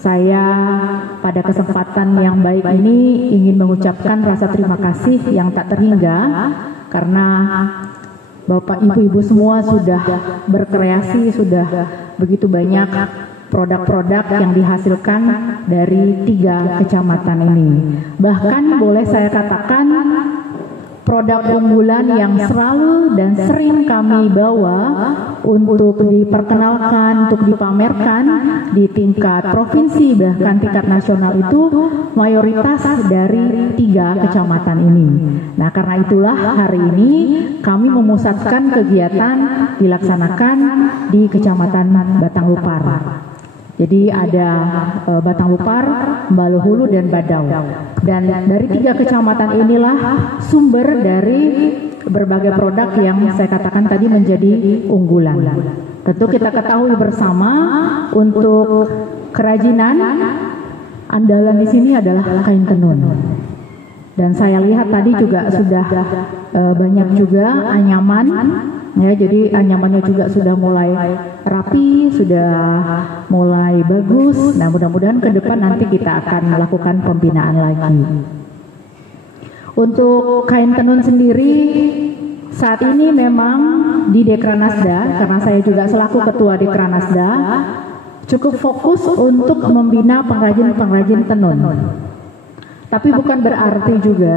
Saya pada kesempatan yang baik ini ingin mengucapkan rasa terima kasih yang tak terhingga karena Bapak Ibu-Ibu semua sudah berkreasi, sudah begitu banyak produk-produk yang dihasilkan dari 3 kecamatan ini. Bahkan boleh saya katakan produk unggulan yang selalu dan sering kami bawa untuk diperkenalkan, untuk dipamerkan di tingkat provinsi bahkan tingkat nasional itu mayoritas dari 3 kecamatan ini. Nah, karena itulah hari ini kami memusatkan kegiatan dilaksanakan di Kecamatan Batanglupar. Jadi ada Batanglupar, Balohulu, dan Badau. Dan dari 3 kecamatan inilah sumber dari berbagai produk yang saya katakan tadi menjadi unggulan. Tentu kita ketahui bersama untuk kerajinan andalan di sini adalah kain tenun. Dan saya lihat tadi juga sudah banyak juga anyaman. Ya, jadi anyamannya juga sudah mulai rapi, sudah mulai bagus. Nah, mudah-mudahan ke depan nanti kita akan melakukan pembinaan lagi. Untuk kain tenun sendiri, saat ini memang di Dekranasda, karena saya juga selaku ketua Dekranasda, cukup fokus untuk membina pengrajin-pengrajin tenun. Tapi bukan berarti juga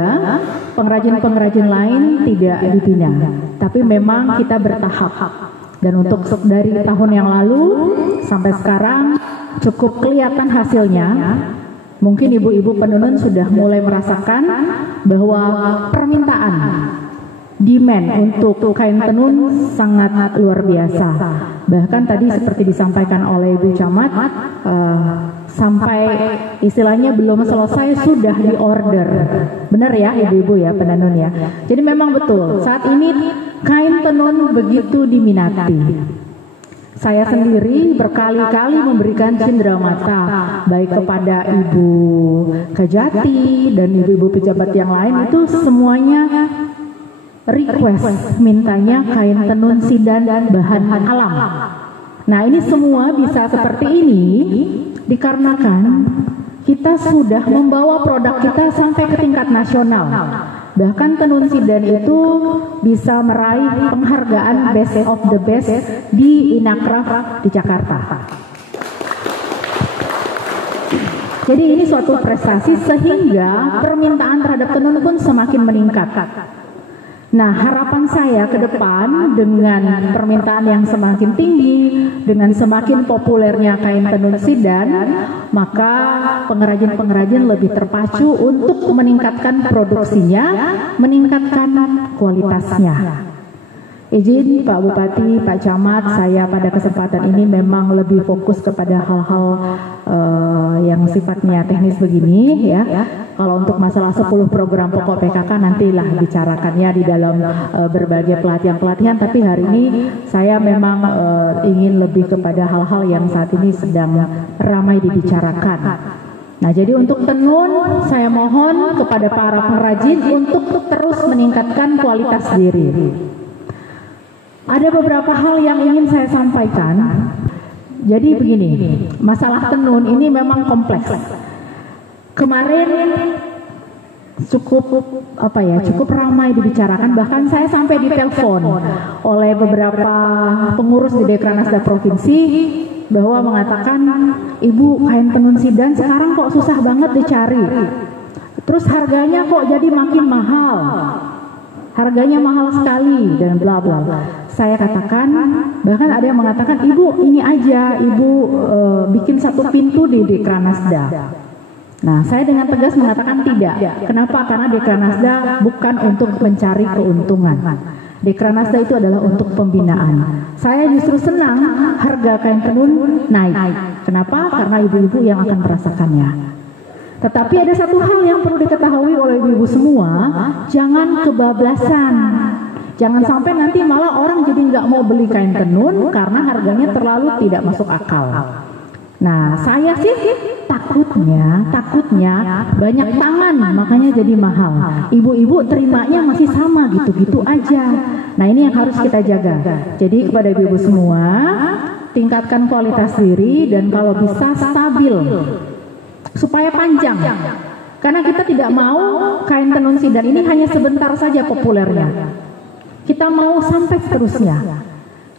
pengrajin-pengrajin lain tidak dibina. Tapi memang kita bertahap. Dan untuk dari tahun yang lalu sampai sekarang cukup kelihatan hasilnya. Mungkin ibu-ibu penenun sudah mulai merasakan bahwa permintaan demand untuk kain tenun sangat luar biasa. Bahkan tadi seperti disampaikan oleh Ibu Camat, sampai istilahnya belum selesai sudah diorder. Benar ya ibu-ibu ya penenun ya. Jadi memang betul saat ini kain tenun begitu diminati. Saya sendiri berkali-kali memberikan cenderamata baik kepada Ibu Kajati dan ibu-ibu pejabat yang lain, itu semuanya request mintanya kain tenun sidan dan bahan alam. Nah, ini semua bisa seperti ini dikarenakan kita sudah membawa produk kita sampai ke tingkat nasional. Bahkan tenun sidan itu bisa meraih penghargaan Best of the Best di Inakraf di Jakarta. Jadi ini suatu prestasi sehingga permintaan terhadap tenun pun semakin meningkat. Nah, harapan saya ke depan dengan permintaan yang semakin tinggi, dengan semakin populernya kain tenun sidan, maka pengrajin-pengrajin lebih terpacu untuk meningkatkan produksinya, meningkatkan kualitasnya. Izin Pak Bupati, Pak Camat, saya pada kesempatan ini memang lebih fokus kepada hal-hal yang sifatnya teknis begini ya. Kalau untuk masalah 10 program pokok PKK nantilah bicarakannya di dalam berbagai pelatihan-pelatihan, tapi hari ini saya memang ingin lebih kepada hal-hal yang saat ini sedang ramai dibicarakan. Nah, jadi untuk tenun saya mohon kepada para pengrajin untuk terus meningkatkan kualitas diri. Ada beberapa hal yang ingin saya sampaikan. Jadi begini, masalah tenun ini memang kompleks. Kemarin cukup ramai dibicarakan, bahkan saya sampai ditelepon oleh beberapa pengurus di Dekranasda provinsi bahwa mengatakan, "Ibu, kain tenun sidan sekarang kok susah banget dicari. Terus harganya kok jadi makin mahal. Harganya mahal sekali dan bla bla." Saya katakan, bahkan ada yang mengatakan, "Ibu, ini aja, Ibu bikin satu pintu di Dekranasda." Nah, saya dengan tegas mengatakan tidak. Kenapa? Karena Dekranasda bukan untuk mencari keuntungan. Dekranasda itu adalah untuk pembinaan. Saya justru senang harga kain tenun naik. Kenapa? Karena ibu-ibu yang akan merasakannya. Tetapi ada satu hal yang perlu diketahui oleh ibu-ibu semua, jangan kebablasan. Jangan sampai nanti malah orang jadi nggak mau beli kain tenun karena harganya terlalu tidak masuk akal. Nah, saya sih takutnya banyak tangan makanya jadi mahal. Ibu-ibu terimanya masih sama gitu-gitu aja. Nah, ini yang harus kita jaga. Jadi kepada ibu-ibu semua, tingkatkan kualitas diri, dan kalau bisa stabil supaya panjang. Karena kita tidak mau kain tenun sidan ini hanya sebentar saja populernya. Kita mau sampai seterusnya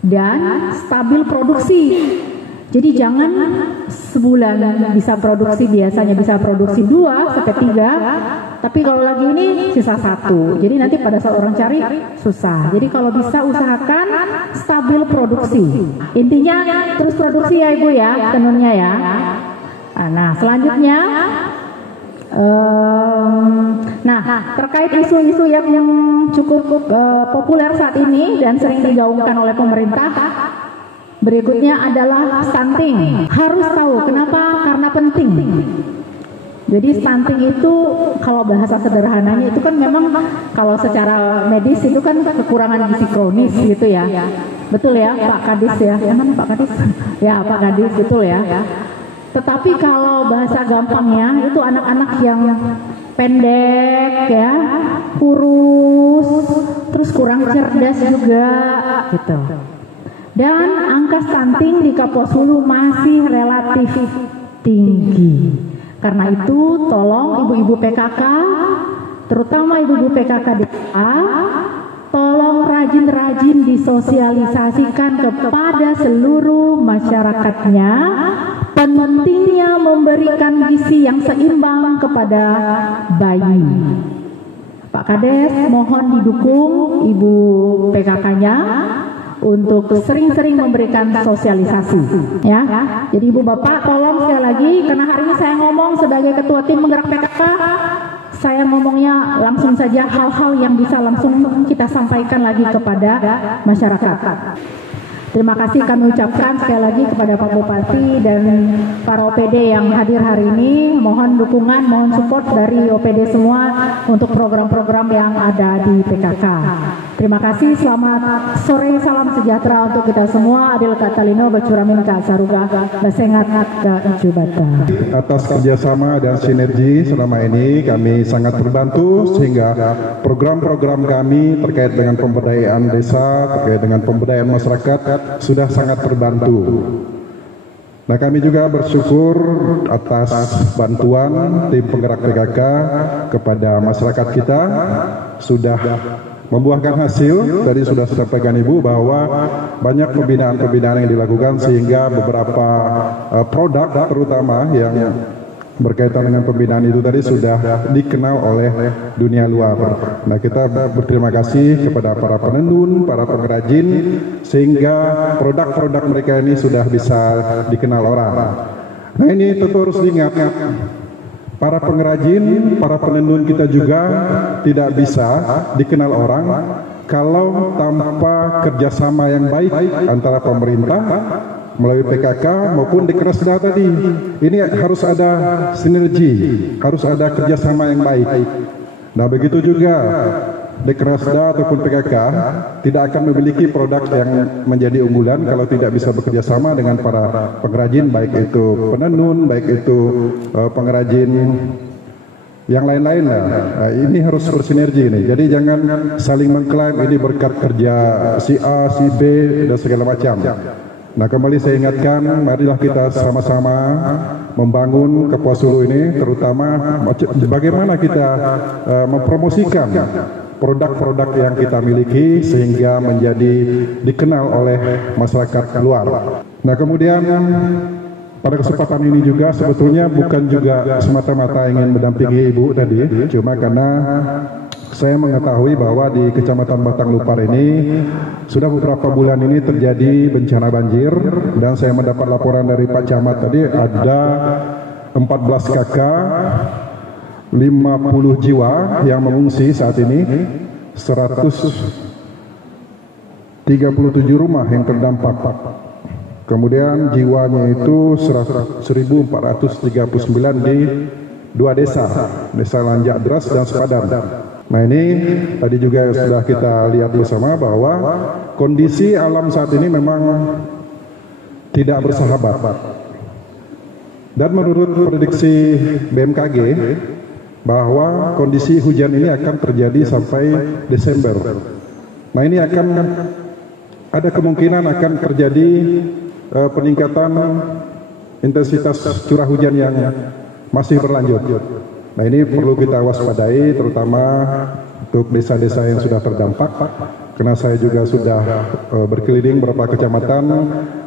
dan stabil produksi. Jadi jangan sebulan bisa produksi, biasanya bisa produksi 2 sampai 3, tapi kalau lagi ini sisa 1. Jadi nanti pada saat orang cari susah. Jadi kalau bisa usahakan stabil produksi. Intinya terus produksi ya Ibu ya, tenunnya ya. Nah, selanjutnya terkait isu-isu yang cukup populer saat ini dan sering digaungkan oleh pemerintah, berikutnya adalah stunting. Harus tahu kenapa? Karena penting. Jadi stunting itu kalau bahasa sederhananya itu kan memang kalau secara medis itu kan kekurangan gizi kronis gitu ya. Betul ya Pak Kadis ya? Yang mana Pak Kadis? Ya Pak Kadis, betul ya. Tetapi kalau bahasa gampangnya itu anak-anak yang pendek ya, kurus, terus kurang cerdas juga gitu. Dan angka stunting di Kapuas Hulu masih relatif tinggi. Karena itu tolong ibu-ibu PKK, terutama ibu-ibu PKK DKA, tolong rajin-rajin disosialisasikan kepada seluruh masyarakatnya pentingnya memberikan gizi yang seimbang kepada bayi. Pak Kades mohon didukung ibu PKK-nya untuk sering-sering memberikan sosialisasi ya. Jadi ibu bapak tolong sekali lagi, karena hari ini saya ngomong sebagai ketua tim penggerak PKK, saya ngomongnya langsung saja hal-hal yang bisa langsung kita sampaikan lagi kepada masyarakat. Terima kasih kami ucapkan sekali lagi kepada Pak Bupati dan para OPD yang hadir hari ini. Mohon dukungan, mohon support dari OPD semua untuk program-program yang ada di PKK. Terima kasih, selamat sore, salam sejahtera untuk kita semua. Adil Katalino, Bacuramin Kak Saruga, Basengat Kak Jubata. Atas kerjasama dan sinergi selama ini kami sangat terbantu sehingga program-program kami terkait dengan pemberdayaan desa, terkait dengan pemberdayaan masyarakat sudah sangat terbantu. Nah, kami juga bersyukur atas bantuan tim penggerak PKK kepada masyarakat kita sudah membuahkan hasil. Tadi sudah disampaikan Ibu bahwa banyak pembinaan-pembinaan yang dilakukan sehingga beberapa produk terutama yang berkaitan dengan pembinaan itu tadi sudah dikenal oleh dunia luar. Nah, kita berterima kasih kepada para penenun, para pengrajin sehingga produk-produk mereka ini sudah bisa dikenal orang. Nah, ini tentu harus diingat, para pengrajin, para penenun kita juga tidak bisa dikenal orang kalau tanpa kerjasama yang baik antara pemerintah melalui PKK maupun Dekresda tadi. Ini harus ada sinergi, harus ada kerjasama yang baik. Nah, begitu juga Dekresda ataupun PKK tidak akan memiliki produk yang menjadi unggulan kalau tidak bisa bekerjasama dengan para pengrajin, baik itu penenun, baik itu pengrajin yang lain-lain lah. Nah, ini harus bersinergi nih. Jadi jangan saling mengklaim ini berkat kerja si A, si B dan segala macam. Nah, kembali saya ingatkan, marilah kita sama-sama membangun Kapuas Hulu ini, terutama bagaimana kita mempromosikan produk-produk yang kita miliki sehingga menjadi dikenal oleh masyarakat luar. Nah, kemudian pada kesempatan ini juga sebetulnya bukan juga semata-mata ingin mendampingi Ibu tadi, cuma karena saya mengetahui bahwa di Kecamatan Batang Lupar ini sudah beberapa bulan ini terjadi bencana banjir, dan saya mendapat laporan dari Pak Camat tadi ada 14 kakak, 50 jiwa yang mengungsi saat ini, 137 rumah yang terdampak. Kemudian jiwanya itu 1439 di 2 desa, Desa Lanjak Dras dan Sepadan. Nah, ini tadi juga sudah kita lihat bersama bahwa kondisi alam saat ini memang tidak bersahabat. Dan menurut prediksi BMKG bahwa kondisi hujan ini akan terjadi sampai Desember. Nah, ini akan ada kemungkinan akan terjadi peningkatan intensitas curah hujan yang masih berlanjut. Nah, ini perlu kita waspadai, terutama untuk desa-desa yang sudah terdampak, karena saya juga sudah berkeliling beberapa kecamatan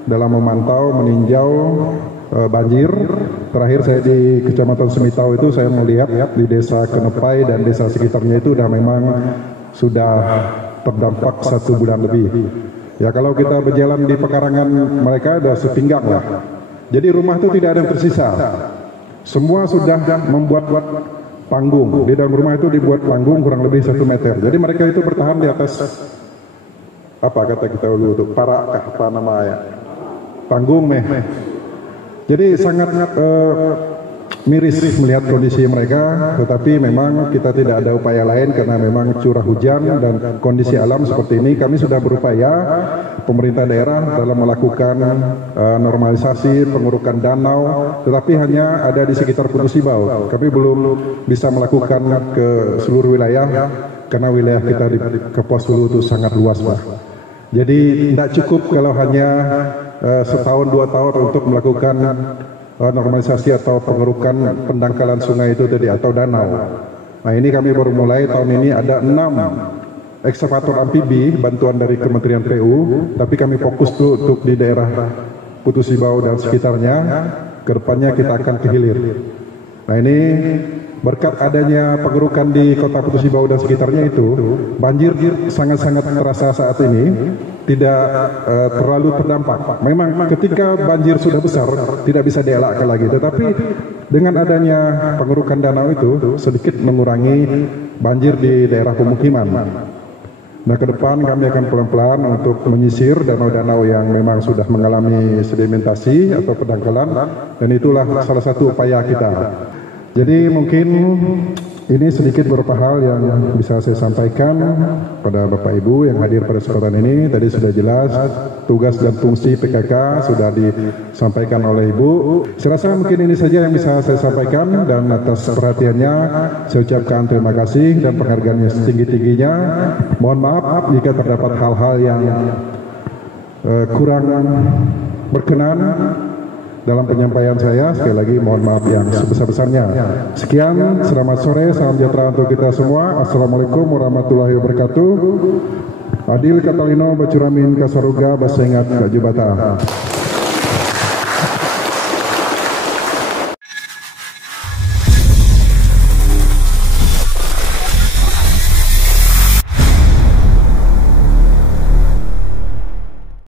dalam memantau, meninjau banjir. Terakhir saya di Kecamatan Semitau itu saya melihat di desa Kenepai dan desa sekitarnya itu sudah terdampak 1 bulan lebih. Ya, kalau kita berjalan di pekarangan mereka ada sepinggang lah. Jadi rumah itu tidak ada yang tersisa. Semua sudah membuat panggung. Di dalam rumah itu dibuat panggung kurang lebih 1 meter. Jadi mereka itu bertahan di atas apa kata kita dulu itu parak, apa namanya, panggung meh. Jadi sangat miris melihat kondisi mereka, tetapi memang kita tidak ada upaya lain karena memang curah hujan dan kondisi alam seperti ini. Kami sudah berupaya, pemerintah daerah dalam melakukan normalisasi pengurukan danau, tetapi hanya ada di sekitar Putus Ibau. Kami belum bisa melakukan ke seluruh wilayah karena wilayah kita di Kepos Hulu itu sangat luas, Pak. Jadi tidak cukup kalau hanya setahun 2 tahun untuk melakukan normalisasi atau pengerukan pendangkalan sungai itu tadi atau danau. Nah, ini kami baru mulai tahun ini ada 6 ekskavator amfibi bantuan dari Kementerian PU, tapi kami fokus dulu untuk di daerah Putus Ibau dan sekitarnya. Kedepannya kita akan ke hilir. Nah, ini berkat adanya pengerukan di Kota Putus Ibau dan sekitarnya itu, banjir sangat-sangat terasa saat ini, tidak terlalu terdampak. Memang ketika banjir sudah besar tidak bisa dielakkan lagi, tetapi dengan adanya pengerukan danau itu sedikit mengurangi banjir di daerah pemukiman. Nah, ke depan kami akan pelan-pelan untuk menyisir danau-danau yang memang sudah mengalami sedimentasi atau pendangkalan, dan itulah salah satu upaya kita. Jadi mungkin ini sedikit beberapa hal yang bisa saya sampaikan pada Bapak Ibu yang hadir pada kesempatan ini. Tadi sudah jelas tugas dan fungsi PKK sudah disampaikan oleh Ibu. Saya rasa mungkin ini saja yang bisa saya sampaikan, dan atas perhatiannya saya ucapkan terima kasih dan penghargaannya setinggi-tingginya. Mohon maaf jika terdapat hal-hal yang kurang berkenan dalam penyampaian saya. Sekali lagi mohon maaf yang sebesar-besarnya. Sekian, selamat sore, salam sejahtera untuk kita semua. Assalamualaikum warahmatullahi wabarakatuh. Adil Katalino Bacuramin Kasaruga Basengat Kajubata.